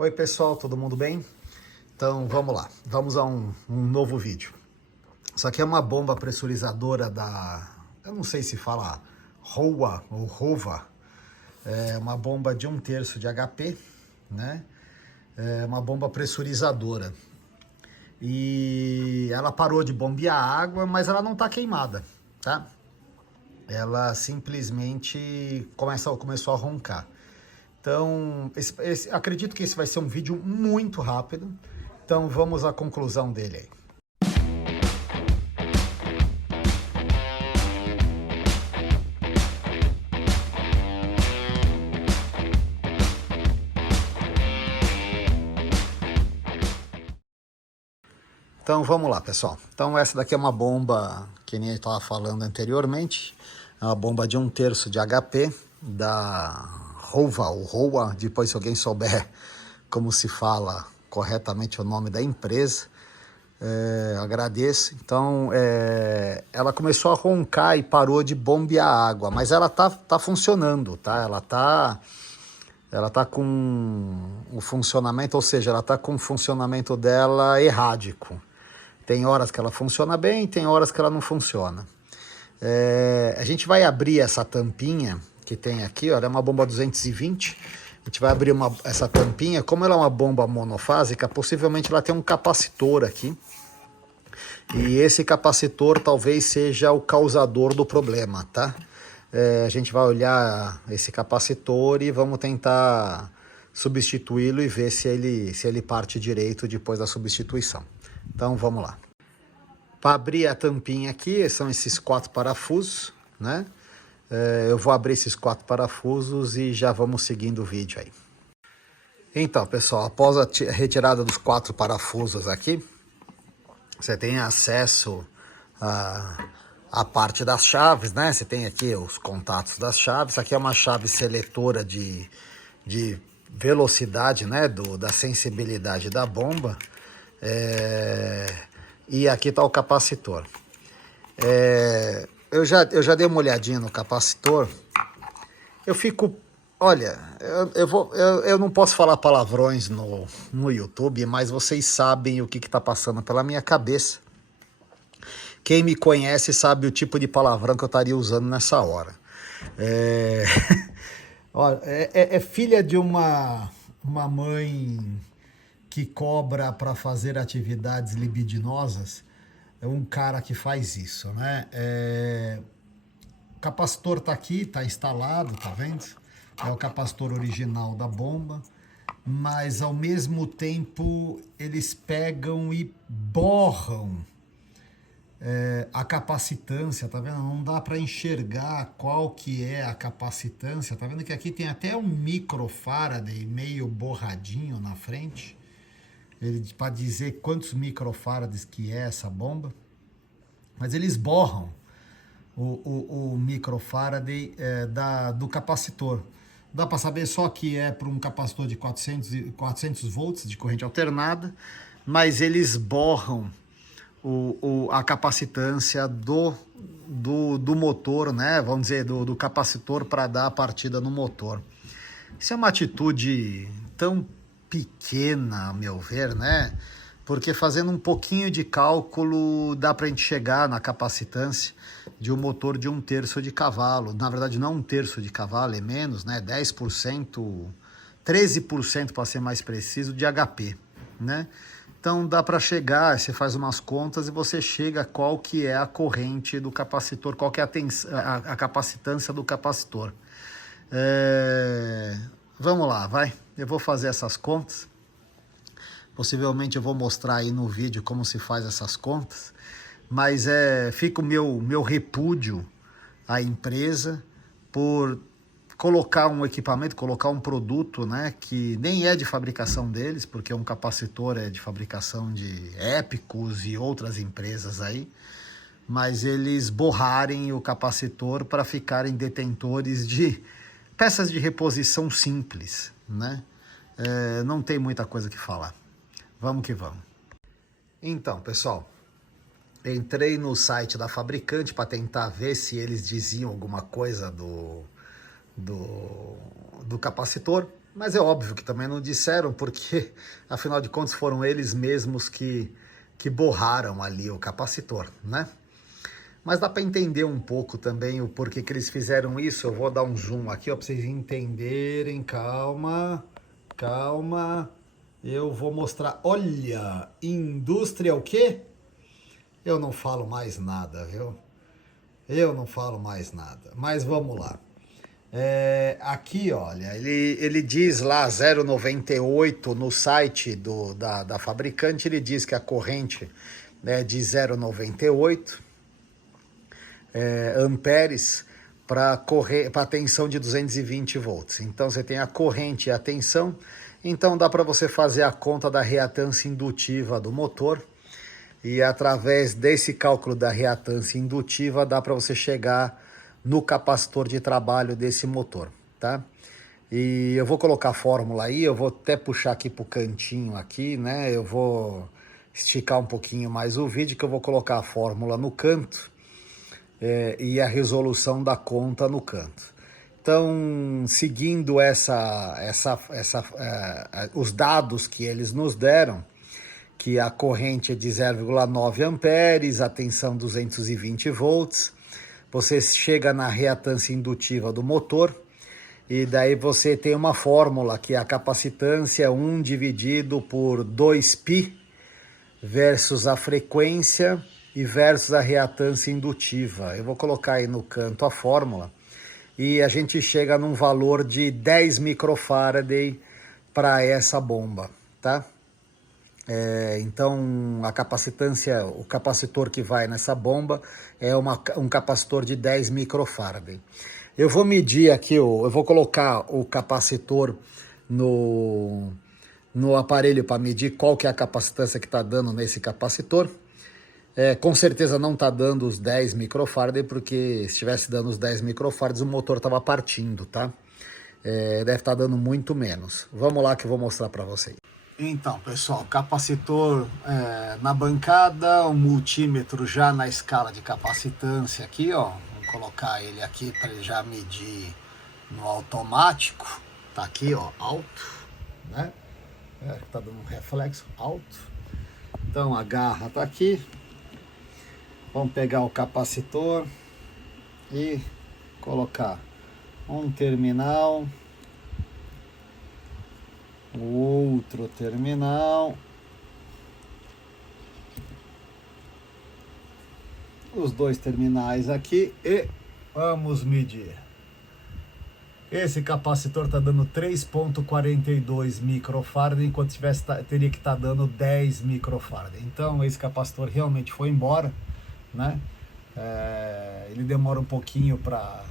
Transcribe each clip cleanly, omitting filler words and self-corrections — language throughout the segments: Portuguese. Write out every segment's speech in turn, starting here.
Oi pessoal, todo mundo bem? Então vamos lá, vamos a um novo vídeo. Isso aqui é uma bomba pressurizadora eu não sei se fala ROA ou ROVA, é uma bomba de 1/3 de HP, né? É uma bomba pressurizadora. E ela parou de bombear água, mas ela não está queimada, tá? Ela simplesmente começou a roncar. Então, acredito que esse vai ser um vídeo muito rápido. Então, vamos à conclusão dele aí. Então, vamos lá, pessoal. Então, essa daqui é uma bomba, que nem eu estava falando anteriormente. É uma bomba de 1/3 de HP, da ROVA, ou ROA. Depois, se alguém souber como se fala corretamente o nome da empresa, agradeço. Então, ela começou a roncar e parou de bombear água, mas ela tá funcionando, tá? Ela tá com o funcionamento, ou seja, ela tá com o funcionamento dela errático. Tem horas que ela funciona bem, tem horas que ela não funciona. A gente vai abrir essa tampinha que tem aqui, olha, é uma bomba 220. A gente vai abrir essa tampinha. Como ela é uma bomba monofásica, possivelmente ela tem um capacitor aqui. E esse capacitor talvez seja o causador do problema, tá? A gente vai olhar esse capacitor e vamos tentar substituí-lo e ver se ele parte direito depois da substituição. Então vamos lá. Para abrir a tampinha aqui, são esses 4 parafusos, né? Eu vou abrir esses 4 parafusos e já vamos seguindo o vídeo aí. Então, pessoal, após a retirada dos 4 parafusos aqui, você tem acesso à parte das chaves, né? Você tem aqui os contatos das chaves. Aqui é uma chave seletora de velocidade, né? Da sensibilidade da bomba. E aqui está o capacitor. Eu já dei uma olhadinha no capacitor. Eu fico... Olha, eu não posso falar palavrões no YouTube, mas vocês sabem o que está passando pela minha cabeça. Quem me conhece sabe o tipo de palavrão que eu estaria usando nessa hora. Olha, é filha de uma mãe que cobra para fazer atividades libidinosas. É um cara que faz isso, né? O capacitor tá aqui, tá instalado, tá vendo? É o capacitor original da bomba, mas ao mesmo tempo eles pegam e borram a capacitância, tá vendo? Não dá para enxergar qual que é a capacitância, tá vendo que aqui tem até um microfaraday meio borradinho na frente, para dizer quantos microfarads que é essa bomba, mas eles borram o microfaraday do capacitor. Dá para saber só que é para um capacitor de 400 volts de corrente alternada, mas eles borram a capacitância do motor, né? Vamos dizer, do capacitor para dar a partida no motor. Isso é uma atitude tão pequena, a meu ver, né? Porque fazendo um pouquinho de cálculo dá para a gente chegar na capacitância de um motor de 1/3 de cavalo. Na verdade, não 1/3 de cavalo, é menos, né? 10%, 13% para ser mais preciso, de HP, né? Então dá para chegar, você faz umas contas e você chega a qual que é a corrente do capacitor, qual que é a capacitância do capacitor. Vamos lá, vai. Eu vou fazer essas contas. Possivelmente eu vou mostrar aí no vídeo como se faz essas contas. Mas fica o meu repúdio à empresa por colocar um equipamento, colocar um produto, né, que nem é de fabricação deles, porque um capacitor é de fabricação de Épicos e outras empresas aí, mas eles borrarem o capacitor para ficarem detentores de peças de reposição simples, né? Não tem muita coisa que falar. Vamos que vamos. Então, pessoal, entrei no site da fabricante para tentar ver se eles diziam alguma coisa do capacitor. Mas é óbvio que também não disseram, porque afinal de contas foram eles mesmos que borraram ali o capacitor, né? Mas dá para entender um pouco também o porquê que eles fizeram isso. Eu vou dar um zoom aqui, ó, para vocês entenderem. Calma, calma. Eu vou mostrar. Olha, indústria o quê? Eu não falo mais nada, viu? Eu não falo mais nada. Mas vamos lá. Aqui, olha, ele diz lá 0,98 no site da fabricante, ele diz que a corrente é de 0,98 amperes para a tensão de 220 volts. Então você tem a corrente e a tensão, então dá para você fazer a conta da reatância indutiva do motor, e através desse cálculo da reatância indutiva dá para você chegar no capacitor de trabalho desse motor, tá? E eu vou colocar a fórmula aí, eu vou até puxar aqui pro cantinho aqui, né? Eu vou esticar um pouquinho mais o vídeo, que eu vou colocar a fórmula no canto e a resolução da conta no canto. Então, seguindo os dados que eles nos deram, que a corrente é de 0,9 amperes, a tensão 220 volts, você chega na reatância indutiva do motor, e daí você tem uma fórmula que a capacitância é 1 dividido por 2π versus a frequência e versus a reatância indutiva. Eu vou colocar aí no canto a fórmula, e a gente chega num valor de 10 microfarad para essa bomba, tá? Então a capacitância, o capacitor que vai nessa bomba é um capacitor de 10 microfarad. Eu vou medir aqui, eu vou colocar o capacitor no aparelho para medir qual que é a capacitância que está dando nesse capacitor. Com certeza não está dando os 10 microfarad, porque se estivesse dando os 10 microfarads o motor estava partindo, tá? Deve estar dando muito menos. Vamos lá que eu vou mostrar para vocês. Então, pessoal, capacitor na bancada, o multímetro já na escala de capacitância aqui, ó. Vou colocar ele aqui para ele já medir no automático. Tá aqui, ó, alto, né? Tá dando um reflexo alto. Então a garra tá aqui. Vamos pegar o capacitor e colocar um terminal, o outro terminal, os dois terminais aqui, e vamos medir. Esse capacitor está dando 3,42 microfarad, enquanto teria que estar dando 10 microfarad. Então esse capacitor realmente foi embora, né? Ele demora um pouquinho para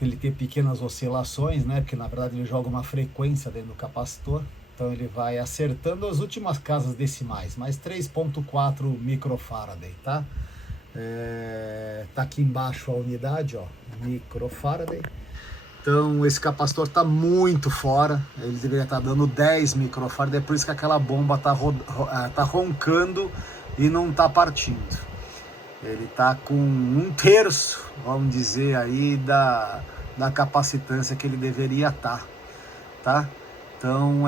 ele ter pequenas oscilações, né? Porque na verdade ele joga uma frequência dentro do capacitor, então ele vai acertando as últimas casas decimais, mas 3,4 microfarad, tá? Tá aqui embaixo a unidade, ó, microfarad. Então esse capacitor está muito fora, ele deveria estar dando 10 microfarad, é por isso que aquela bomba tá roncando e não está partindo. Ele está com 1/3, vamos dizer aí, da capacitância que ele deveria estar, tá? Então,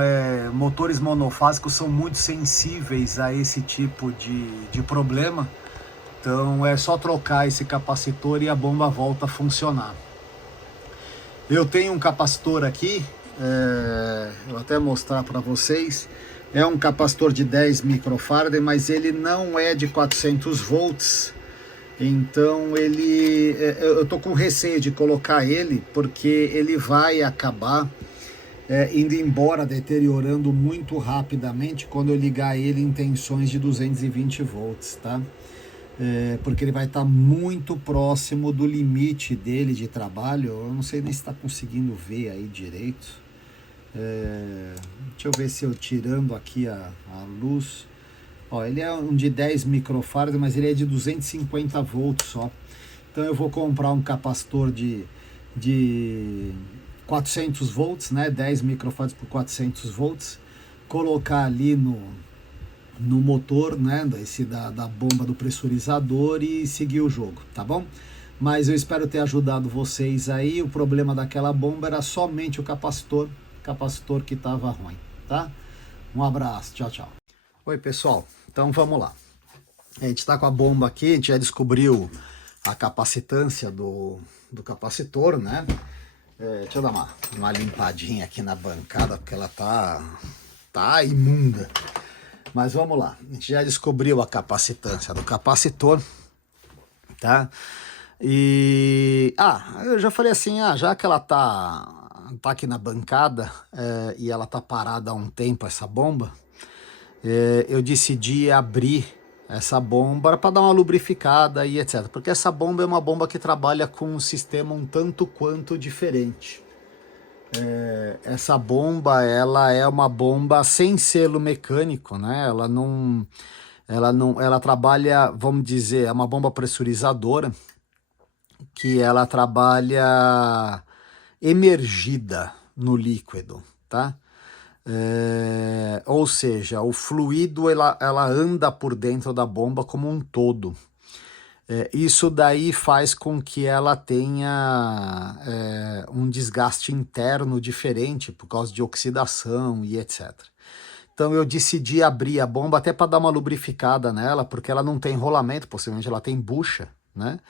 motores monofásicos são muito sensíveis a esse tipo de problema. Então, é só trocar esse capacitor e a bomba volta a funcionar. Eu tenho um capacitor aqui, vou até mostrar para vocês. É um capacitor de 10 microfarad, mas ele não é de 400 volts. Então eu tô com receio de colocar ele, porque ele vai acabar indo embora, deteriorando muito rapidamente quando eu ligar ele em tensões de 220 volts, tá? Porque ele vai estar muito próximo do limite dele de trabalho. Eu não sei nem se está conseguindo ver aí direito. Deixa eu ver se eu tirando aqui a luz. Ó, ele é um de 10 microfarad, mas ele é de 250 volts só. Então eu vou comprar um capacitor de 400 volts, né? 10 microfarads por 400 volts. Colocar ali no motor, né? Da bomba do pressurizador e seguir o jogo, tá bom? Mas eu espero ter ajudado vocês aí. O problema daquela bomba era somente o capacitor, capacitor que estava ruim, tá? Um abraço, tchau, tchau. Oi, pessoal, então vamos lá. A gente está com a bomba aqui, a gente já descobriu a capacitância do capacitor, né? Deixa eu dar uma limpadinha aqui na bancada, porque ela tá imunda. Mas vamos lá, a gente já descobriu a capacitância do capacitor, tá? E, eu já falei assim, já que ela tá aqui na bancada e ela tá parada há um tempo, essa bomba, eu decidi abrir essa bomba para dar uma lubrificada e etc. Porque essa bomba é uma bomba que trabalha com um sistema um tanto quanto diferente. Essa bomba, ela é uma bomba sem selo mecânico, né? Ela trabalha, vamos dizer, é uma bomba pressurizadora que ela trabalha emergida no líquido, tá? Ou seja, o fluido ela anda por dentro da bomba como um todo. Isso daí faz com que ela tenha um desgaste interno diferente por causa de oxidação e etc. Então eu decidi abrir a bomba até para dar uma lubrificada nela, porque ela não tem rolamento, possivelmente ela tem bucha, né?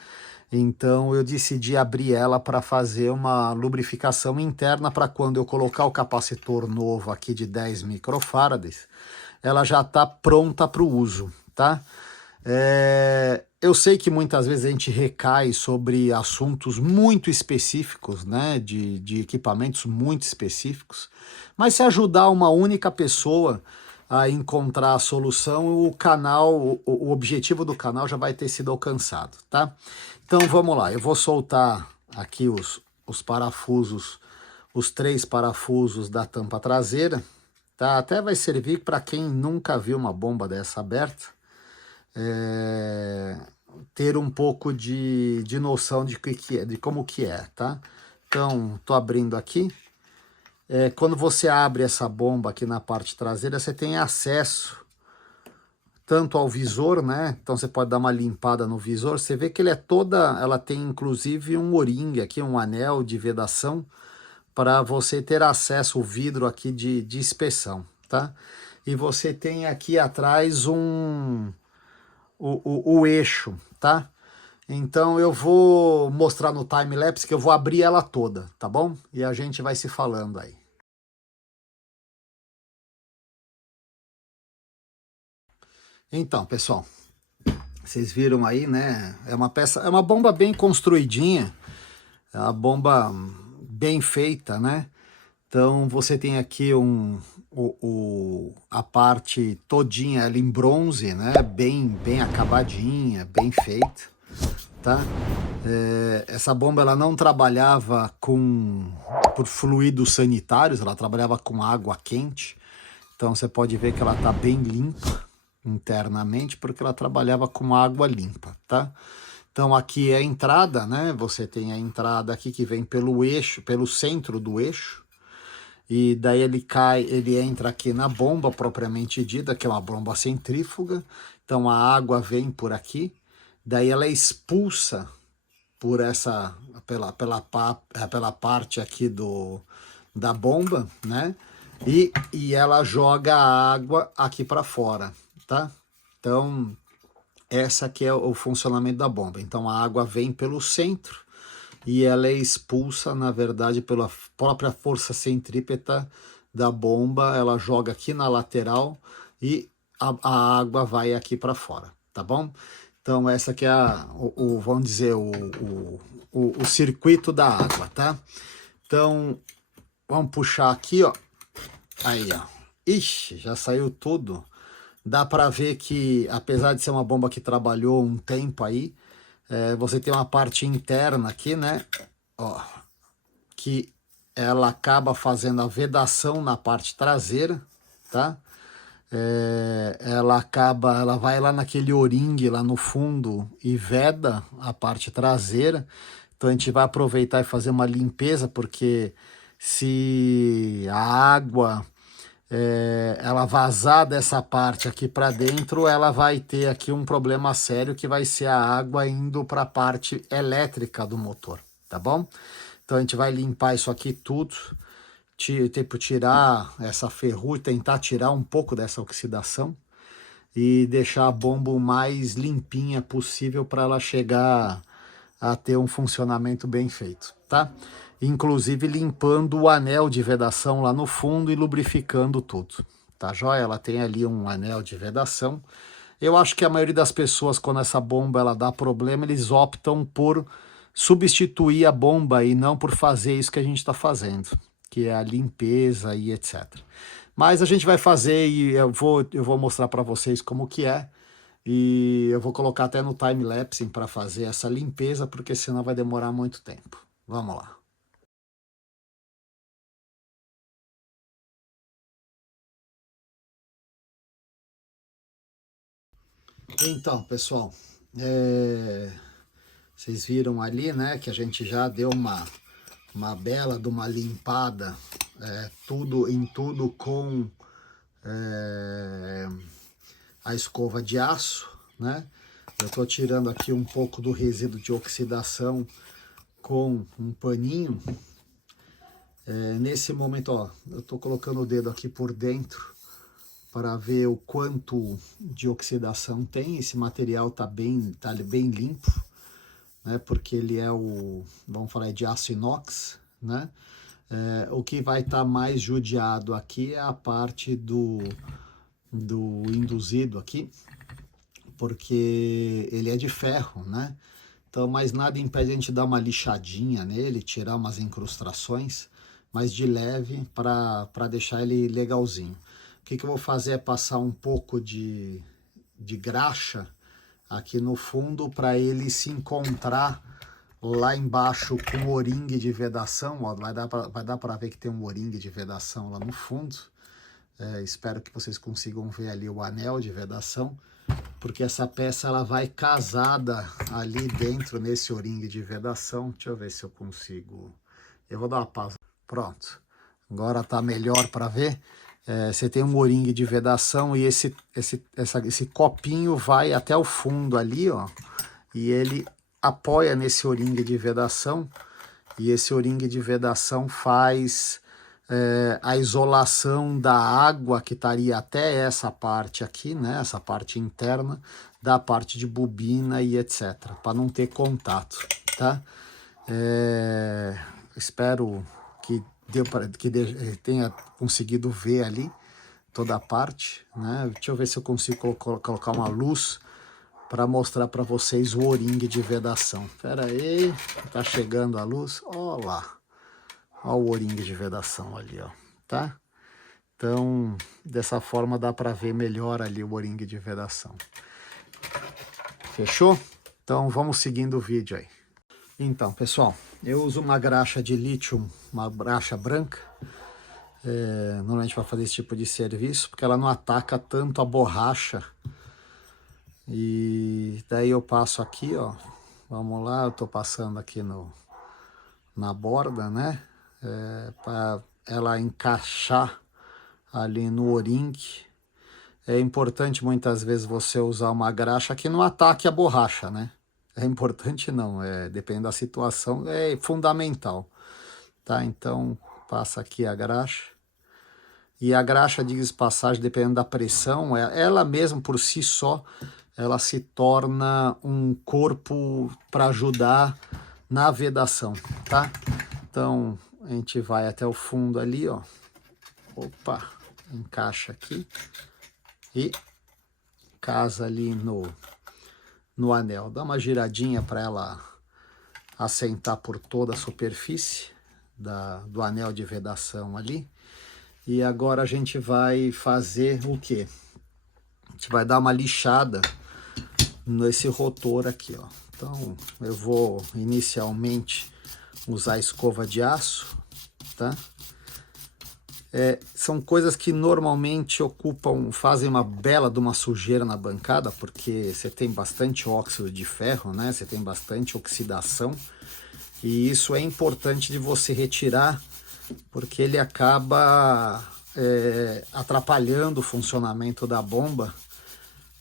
Então eu decidi abrir ela para fazer uma lubrificação interna para quando eu colocar o capacitor novo aqui de 10 microfarads, ela já está pronta para o uso, tá? Eu sei que muitas vezes a gente recai sobre assuntos muito específicos, né, de equipamentos muito específicos, mas se ajudar uma única pessoa a encontrar a solução, o canal, o objetivo do canal já vai ter sido alcançado, tá? Então vamos lá, eu vou soltar aqui os parafusos, os 3 parafusos da tampa traseira, tá? Até vai servir para quem nunca viu uma bomba dessa aberta, ter um pouco de noção de como que é, tá? Então, tô abrindo aqui. Quando você abre essa bomba aqui na parte traseira, você tem acesso tanto ao visor, né? Então você pode dar uma limpada no visor. Você vê que ela tem inclusive um O-ring aqui, um anel de vedação, para você ter acesso ao vidro aqui de inspeção, tá? E você tem aqui atrás o eixo, tá? Então eu vou mostrar no time-lapse que eu vou abrir ela toda, tá bom? E a gente vai se falando aí. Então, pessoal, vocês viram aí, né? É uma bomba bem construidinha, é uma bomba bem feita, né? Então você tem aqui a parte todinha ela em bronze, né? Bem acabadinha, bem feita, tá? Essa bomba ela não trabalhava por fluidos sanitários, ela trabalhava com água quente. Então você pode ver que ela está bem limpa internamente, porque ela trabalhava com água limpa, tá? Então aqui é a entrada, né? Você tem a entrada aqui que vem pelo eixo, pelo centro do eixo, e daí ele entra aqui na bomba propriamente dita, que é uma bomba centrífuga. Então a água vem por aqui, daí ela é expulsa por pela parte aqui da bomba, né? E ela joga a água aqui para fora, tá? Então, essa aqui é o funcionamento da bomba. Então, a água vem pelo centro e ela é expulsa, na verdade, pela própria força centrípeta da bomba. Ela joga aqui na lateral e a água vai aqui para fora, tá bom? Então, essa aqui é vamos dizer, o circuito da água, tá? Então, vamos puxar aqui, ó. Aí, ó. Ixi, já saiu tudo. Dá para ver que, apesar de ser uma bomba que trabalhou um tempo aí, você tem uma parte interna aqui, né? Ó, que ela acaba fazendo a vedação na parte traseira, tá? Ela vai lá naquele O-ring lá no fundo e veda a parte traseira. Então a gente vai aproveitar e fazer uma limpeza, porque se a água ela vazar dessa parte aqui para dentro, ela vai ter aqui um problema sério, que vai ser a água indo para a parte elétrica do motor, tá bom? Então a gente vai limpar isso aqui tudo. tipo, tirar essa ferrugem, tentar tirar um pouco dessa oxidação e deixar a bomba o mais limpinha possível para ela chegar a ter um funcionamento bem feito, tá? Inclusive limpando o anel de vedação lá no fundo e lubrificando tudo, tá joia? Ela tem ali um anel de vedação. Eu acho que a maioria das pessoas, quando essa bomba ela dá problema, eles optam por substituir a bomba e não por fazer isso que a gente está fazendo, que é a limpeza e etc. Mas a gente vai fazer e eu vou mostrar para vocês como que é. E eu vou colocar até no time-lapse para fazer essa limpeza, porque senão vai demorar muito tempo. Vamos lá. Então, pessoal, vocês viram ali, né, que a gente já deu uma bela de uma limpada, em tudo com a escova de aço, né? Eu tô tirando aqui um pouco do resíduo de oxidação com um paninho. Nesse momento, ó, eu tô colocando o dedo aqui por dentro para ver o quanto de oxidação tem. Esse material tá bem limpo, né? Porque ele é vamos falar de aço inox, né? O que vai estar mais judiado aqui é a parte do induzido aqui, porque ele é de ferro, né? Então, mas nada impede a gente dar uma lixadinha nele, tirar umas incrustações, mas de leve para deixar ele legalzinho. O que eu vou fazer é passar um pouco de graxa aqui no fundo para ele se encontrar lá embaixo com o O-ringue de vedação. Ó, vai dar para ver que tem um O-ringue de vedação lá no fundo. Espero que vocês consigam ver ali o anel de vedação, porque essa peça ela vai casada ali dentro nesse O-ringue de vedação. Deixa eu ver se eu consigo. Eu vou dar uma pausa. Pronto. Agora tá melhor para ver. Você tem um O-ringue de vedação e esse copinho vai até o fundo ali, ó. E ele apoia nesse O-ringue de vedação. E esse O-ringue de vedação faz a isolação da água que estaria até essa parte aqui, né? Essa parte interna da parte de bobina e etc. Para não ter contato, tá? Espero que tenha conseguido ver ali toda a parte, né? Deixa eu ver se eu consigo colocar uma luz para mostrar para vocês o O-ringue de vedação. Espera aí, tá chegando a luz. Ó lá. Ó o O-ringue de vedação ali, ó, tá? Então, dessa forma dá para ver melhor ali o O-ringue de vedação. Fechou? Então, vamos seguindo o vídeo aí. Então, pessoal, eu uso uma graxa de lítio, uma graxa branca, normalmente para fazer esse tipo de serviço, porque ela não ataca tanto a borracha. E daí eu passo aqui, ó, vamos lá, eu tô passando aqui na borda, né, para ela encaixar ali no O-ringue. É importante muitas vezes você usar uma graxa que não ataque a borracha, né? É importante não, dependendo da situação, é fundamental, tá? Então, passa aqui a graxa. E a graxa, diga-se de passagem, dependendo da pressão, ela mesma por si só, ela se torna um corpo para ajudar na vedação, tá? Então, a gente vai até o fundo ali, ó. Opa, encaixa aqui e casa ali no anel. Dá uma giradinha para ela assentar por toda a superfície do anel de vedação ali. E agora a gente vai fazer o quê? A gente vai dar uma lixada nesse rotor aqui, ó. Então, eu vou inicialmente usar a escova de aço, tá? São coisas que normalmente fazem uma bela de uma sujeira na bancada, porque você tem bastante óxido de ferro, né? Você tem bastante oxidação, e isso é importante de você retirar, porque ele acaba atrapalhando o funcionamento da bomba,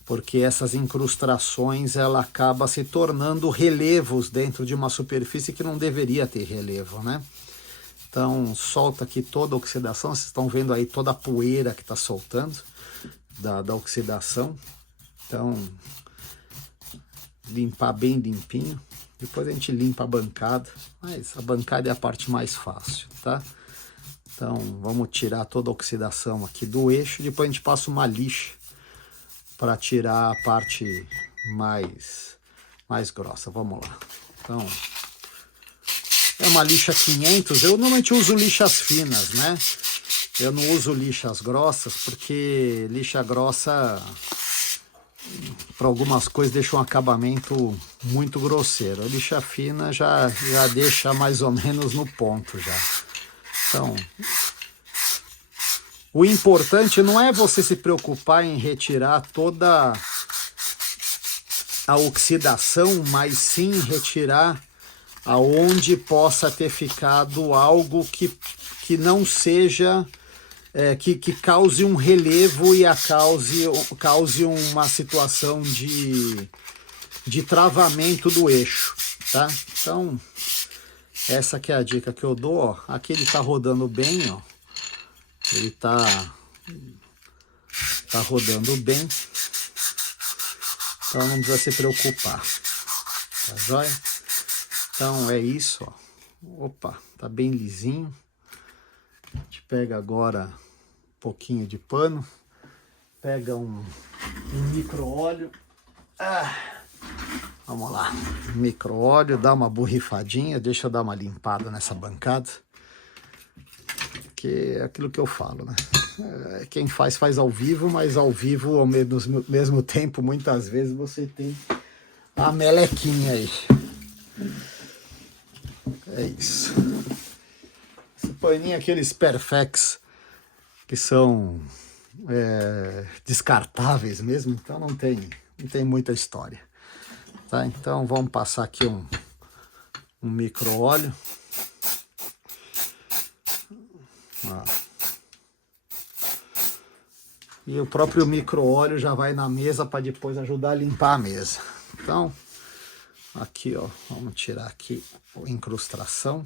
porque essas incrustações ela acaba se tornando relevos dentro de uma superfície que não deveria ter relevo, né? Então solta aqui toda a oxidação, vocês estão vendo aí toda a poeira que está soltando da oxidação. Então limpar bem limpinho, depois a gente limpa a bancada, mas a bancada é a parte mais fácil, tá? Então vamos tirar toda a oxidação aqui do eixo, depois a gente passa uma lixa para tirar a parte mais grossa. Vamos lá. Então é uma lixa 500, eu normalmente uso lixas finas, né? Eu não uso lixas grossas, porque lixa grossa, para algumas coisas, deixa um acabamento muito grosseiro. A lixa fina já deixa mais ou menos no ponto já. Então, o importante não é você se preocupar em retirar toda a oxidação, mas sim retirar aonde possa ter ficado algo que não seja, que cause um relevo e cause uma situação de travamento do eixo, tá? Então, essa que é a dica que eu dou, ó. Aqui ele tá rodando bem, ó. Ele tá rodando bem. Então não precisa se preocupar, tá joia? Então é isso, ó. Opa, tá bem lisinho. A gente pega agora um pouquinho de pano, pega um micro óleo. Vamos lá, micro óleo, dá uma borrifadinha, deixa eu dar uma limpada nessa bancada, que é aquilo que eu falo, né? Quem faz ao vivo, mas ao vivo ao mesmo tempo, muitas vezes você tem a melequinha aí. É isso. Esse paninho, aqueles Perfex, que são descartáveis mesmo, então não tem muita história. Tá? Então vamos passar aqui um micro óleo. E o próprio micro óleo já vai na mesa para depois ajudar a limpar a mesa. Então, aqui ó, vamos tirar aqui a incrustação.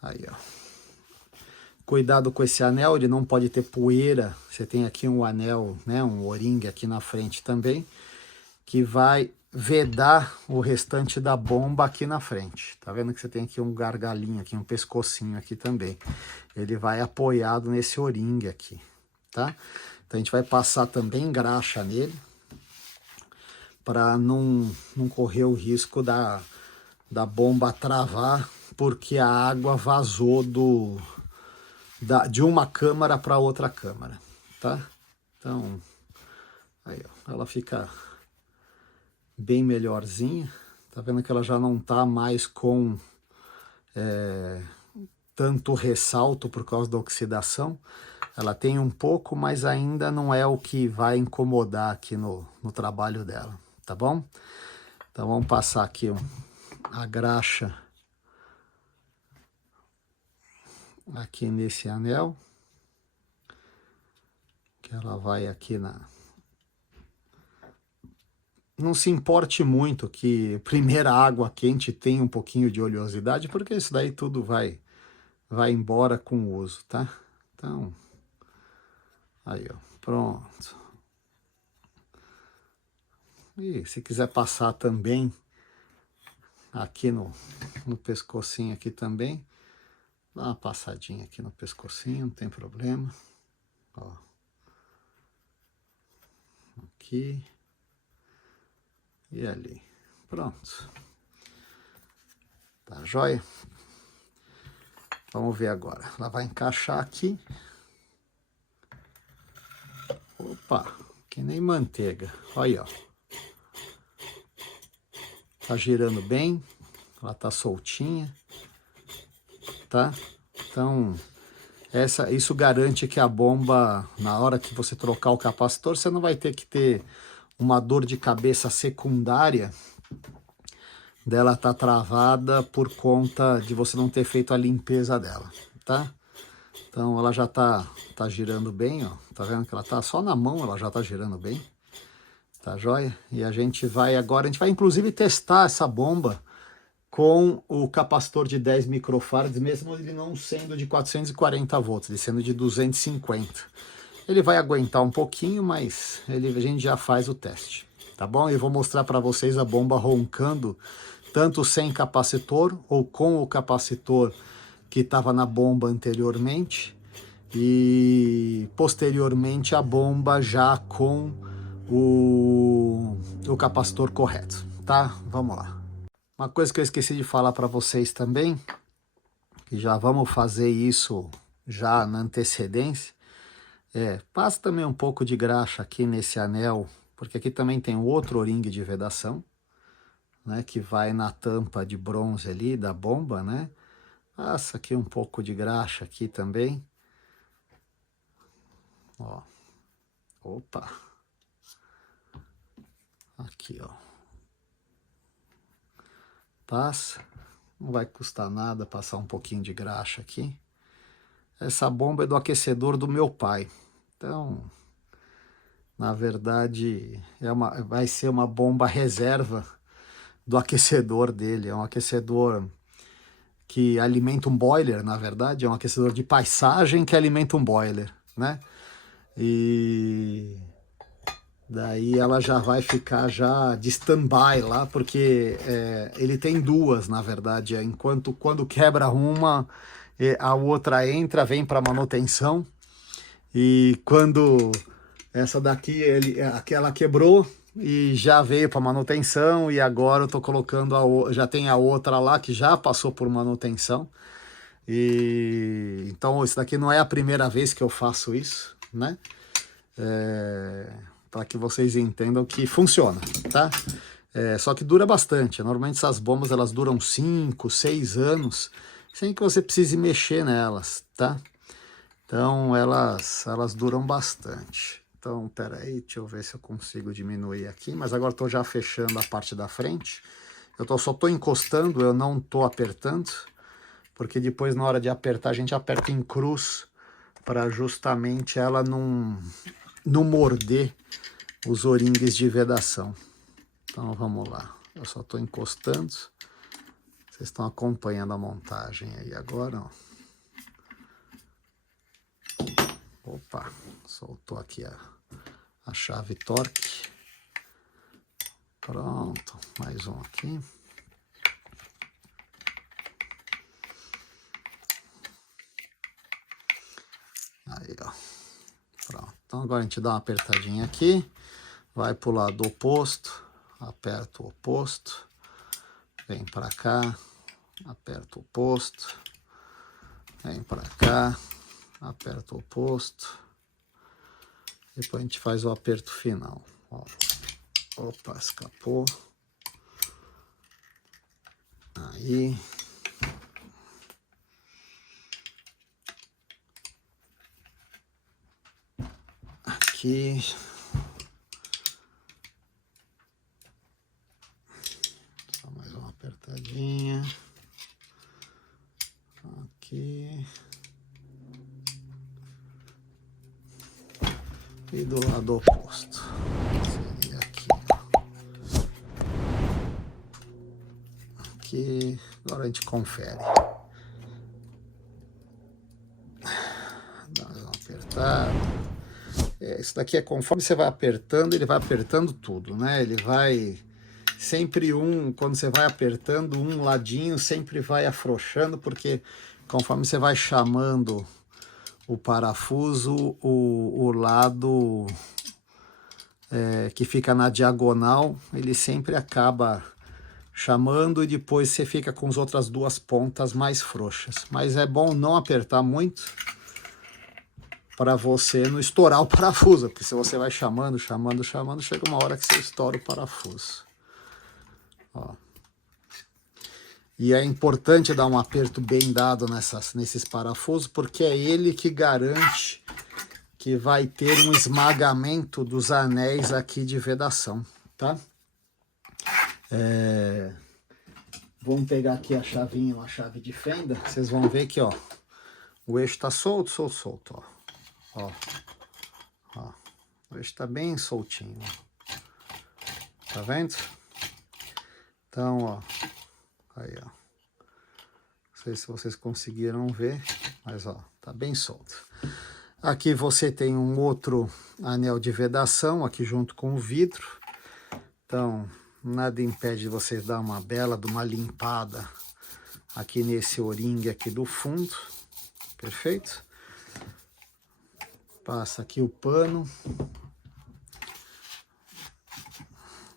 Aí ó. Cuidado com esse anel, ele não pode ter poeira. Você tem aqui um anel, né, um O-ring aqui na frente também, que vai vedar o restante da bomba aqui na frente. Tá vendo que você tem aqui um gargalinho aqui, um pescocinho aqui também. Ele vai apoiado nesse O-ring aqui, tá? Então a gente vai passar também graxa nele, para não correr o risco da bomba travar, porque a água vazou de uma câmara para outra câmara, tá? Então, aí ó, ela fica bem melhorzinha. Tá vendo que ela já não tá mais com tanto ressalto por causa da oxidação. Ela tem um pouco, mas ainda não é o que vai incomodar aqui no trabalho dela, tá bom? Então vamos passar aqui a graxa aqui nesse anel, que ela vai aqui Não se importe muito que primeira água quente tem um pouquinho de oleosidade, porque isso daí tudo vai embora com o uso, tá? Então, aí ó, pronto. E se quiser passar também aqui no pescocinho aqui também, dá uma passadinha aqui no pescocinho, não tem problema. Ó. Aqui. E ali. Pronto. Tá joia? Vamos ver agora. Ela vai encaixar aqui. Opa, que nem manteiga. Olha, ó. Tá girando bem. Ela tá soltinha. Tá? Então, isso garante que a bomba, na hora que você trocar o capacitor, você não vai ter que ter uma dor de cabeça secundária dela tá travada por conta de você não ter feito a limpeza dela, tá? Então ela já tá girando bem, ó. Tá vendo que ela tá só na mão, ela já tá girando bem. Tá joia? E a gente vai inclusive testar essa bomba com o capacitor de 10 microfarads, mesmo ele não sendo de 440 volts, ele sendo de 250. Ele vai aguentar um pouquinho, mas a gente já faz o teste, tá bom? Eu vou mostrar para vocês a bomba roncando, tanto sem capacitor ou com o capacitor que estava na bomba anteriormente, e posteriormente a bomba já com o capacitor correto, tá? Vamos lá. Uma coisa que eu esqueci de falar para vocês também, que já vamos fazer isso já na antecedência, passa também um pouco de graxa aqui nesse anel, porque aqui também tem outro O-ring de vedação, né, que vai na tampa de bronze ali da bomba, né? Passa aqui um pouco de graxa aqui também. Ó. Opa. Aqui, ó. Passa. Não vai custar nada passar um pouquinho de graxa aqui. Essa bomba é do aquecedor do meu pai. Então, na verdade, vai ser uma bomba reserva do aquecedor dele. É um aquecedor que alimenta um boiler, na verdade. É um aquecedor de paisagem que alimenta um boiler, né? E daí ela já vai ficar já de stand-by lá, porque ele tem duas, na verdade. Enquanto quando quebra uma, a outra entra, vem para manutenção. E quando essa daqui, aquela quebrou e já veio para manutenção, e agora eu tô colocando já tem a outra lá que já passou por manutenção. E então isso daqui não é a primeira vez que eu faço isso, né? Para que vocês entendam que funciona, tá? Só que dura bastante. Normalmente essas bombas elas duram 5, 6 anos sem que você precise mexer nelas, tá? Então elas duram bastante. Então, peraí, deixa eu ver se eu consigo diminuir aqui, mas agora estou já fechando a parte da frente. Só estou encostando, eu não estou apertando, porque depois na hora de apertar a gente aperta em cruz para justamente ela não morder os O-rings de vedação. Então vamos lá, eu só estou encostando. Vocês estão acompanhando a montagem aí agora, ó. Opa, soltou aqui a chave torque. Pronto, mais um aqui. Aí, ó. Pronto. Então agora a gente dá uma apertadinha aqui, vai pro lado oposto, aperta o oposto, vem para cá, aperta o oposto, vem para cá, aperta o oposto, depois a gente faz o aperto final. Ó. Opa, escapou. Aí. Aqui. Só mais uma apertadinha. Aqui. E do lado oposto. Seria aqui. Aqui. Agora a gente confere. Dá uma apertada. Isso daqui conforme você vai apertando, ele vai apertando tudo, né? Ele vai sempre quando você vai apertando um ladinho, sempre vai afrouxando, porque conforme você vai chamando o parafuso, o lado que fica na diagonal, ele sempre acaba chamando e depois você fica com as outras duas pontas mais frouxas. Mas é bom não apertar muito para você não estourar o parafuso, porque se você vai chamando, chega uma hora que você estoura o parafuso. Ó. E é importante dar um aperto bem dado nesses parafusos, porque é ele que garante que vai ter um esmagamento dos anéis aqui de vedação, tá? Vamos pegar aqui a chavinha, uma chave de fenda, vocês vão ver que, ó, o eixo tá solto, ó. Ó, o eixo tá bem soltinho, tá vendo? Então, ó, Aí, ó. Não sei se vocês conseguiram ver, mas ó, tá bem solto. Aqui você tem um outro anel de vedação aqui junto com o vidro. Então, nada impede de você dar uma bela de uma limpada aqui nesse O-ring aqui do fundo. Perfeito? Passa aqui o pano.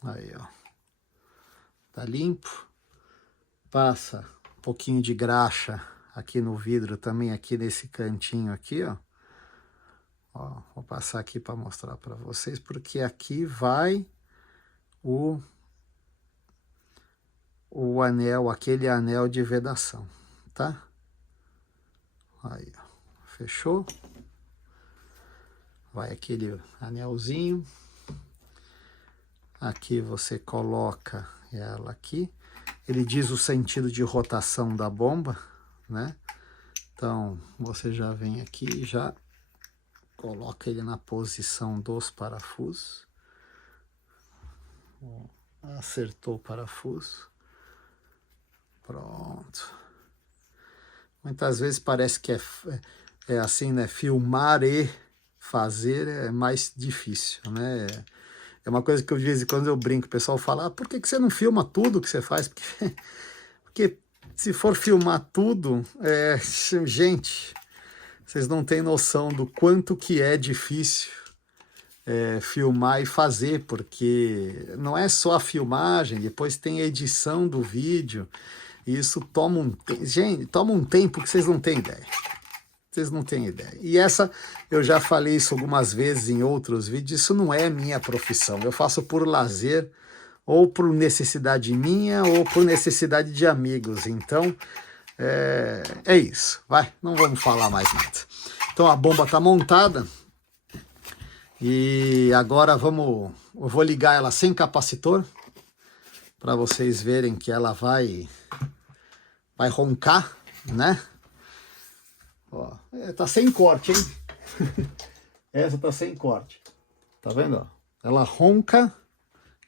Aí, ó. Tá limpo. Passa um pouquinho de graxa aqui no vidro também, aqui nesse cantinho aqui, ó. Ó, vou passar aqui para mostrar para vocês, porque aqui vai o anel, aquele anel de vedação, tá? Aí, ó. Fechou? Vai aquele anelzinho. Aqui você coloca ela aqui. Ele diz o sentido de rotação da bomba, né? Então, você já vem aqui e já coloca ele na posição dos parafusos. Acertou o parafuso. Pronto. Muitas vezes parece que é assim, né? Filmar e fazer é mais difícil, né? É uma coisa que eu, de vez em quando eu brinco, o pessoal fala, ah, por que você não filma tudo que você faz? Porque se for filmar tudo, gente, vocês não têm noção do quanto que é difícil filmar e fazer, porque não é só a filmagem, depois tem a edição do vídeo, e isso toma um tempo, gente, toma um tempo que vocês não têm ideia. Vocês não têm ideia. E essa, eu já falei isso algumas vezes em outros vídeos, isso não é minha profissão. Eu faço por lazer, ou por necessidade minha, ou por necessidade de amigos. Então, é isso. Vai, não vamos falar mais nada. Então, a bomba está montada. E agora eu vou ligar ela sem capacitor, para vocês verem que ela vai roncar, né? Ó, tá sem corte, hein? Essa tá sem corte. Tá vendo? Ó? Ela ronca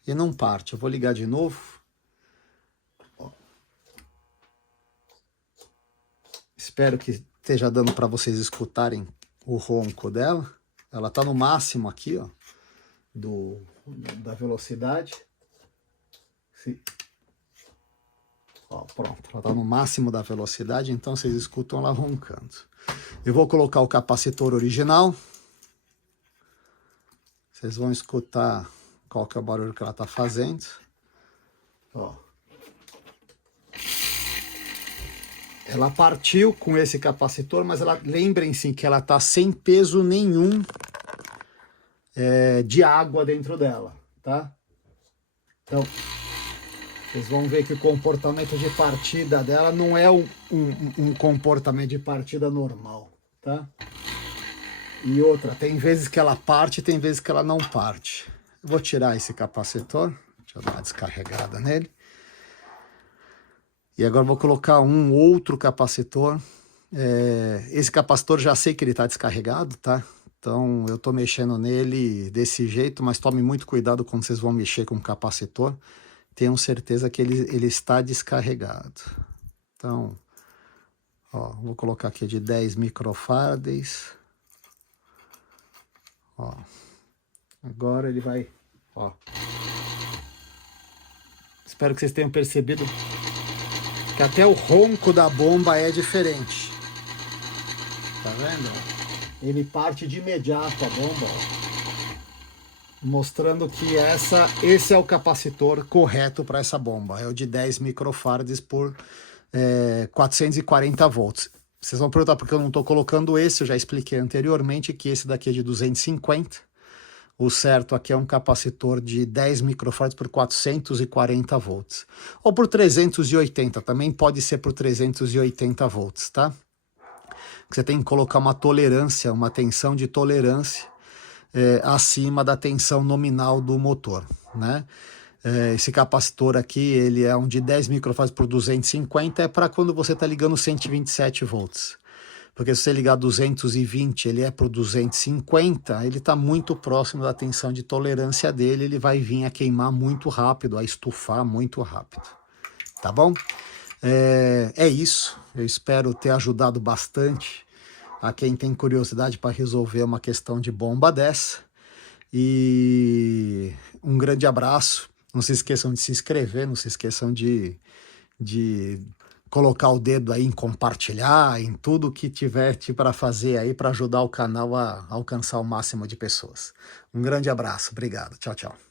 e não parte. Eu vou ligar de novo. Ó. Espero que esteja dando para vocês escutarem o ronco dela. Ela tá no máximo aqui, ó, da velocidade. Ó, pronto, ela tá no máximo da velocidade, então vocês escutam ela roncando. Eu vou colocar o capacitor original. Vocês vão escutar qual que é o barulho que ela tá fazendo. Ó. Ela partiu com esse capacitor, mas lembrem-se que ela tá sem peso nenhum de água dentro dela, tá? Então, vocês vão ver que o comportamento de partida dela não é um comportamento de partida normal, tá? E outra, tem vezes que ela parte, tem vezes que ela não parte. Eu vou tirar esse capacitor, deixa eu dar uma descarregada nele. E agora vou colocar um outro capacitor. Esse capacitor já sei que ele está descarregado, tá? Então eu estou mexendo nele desse jeito, mas tome muito cuidado quando vocês vão mexer com o capacitor. Tenham certeza que ele está descarregado. Então, ó, vou colocar aqui de 10 microfarads. Ó, agora ele vai, ó. Espero que vocês tenham percebido que até o ronco da bomba é diferente. Tá vendo? Ele parte de imediato a bomba, ó. Mostrando que esse é o capacitor correto para essa bomba. É o de 10 microfarads por 440 volts. Vocês vão perguntar por que eu não estou colocando esse. Eu já expliquei anteriormente que esse daqui é de 250. O certo aqui é um capacitor de 10 microfarads por 440 volts. Ou por 380, também pode ser por 380 volts, tá? Você tem que colocar uma tolerância, uma tensão de tolerância acima da tensão nominal do motor, né? Esse capacitor aqui, ele é um de 10 microfarads por 250, é para quando você está ligando 127 volts. Porque se você ligar 220, ele é por 250, ele está muito próximo da tensão de tolerância dele, ele vai vir a queimar muito rápido, a estufar muito rápido, tá bom? É isso. Eu espero ter ajudado bastante a quem tem curiosidade para resolver uma questão de bomba dessa. E um grande abraço. Não se esqueçam de se inscrever, não se esqueçam de colocar o dedo aí em compartilhar, em tudo que tiver para fazer aí para ajudar o canal a alcançar o máximo de pessoas. Um grande abraço, obrigado, tchau, tchau.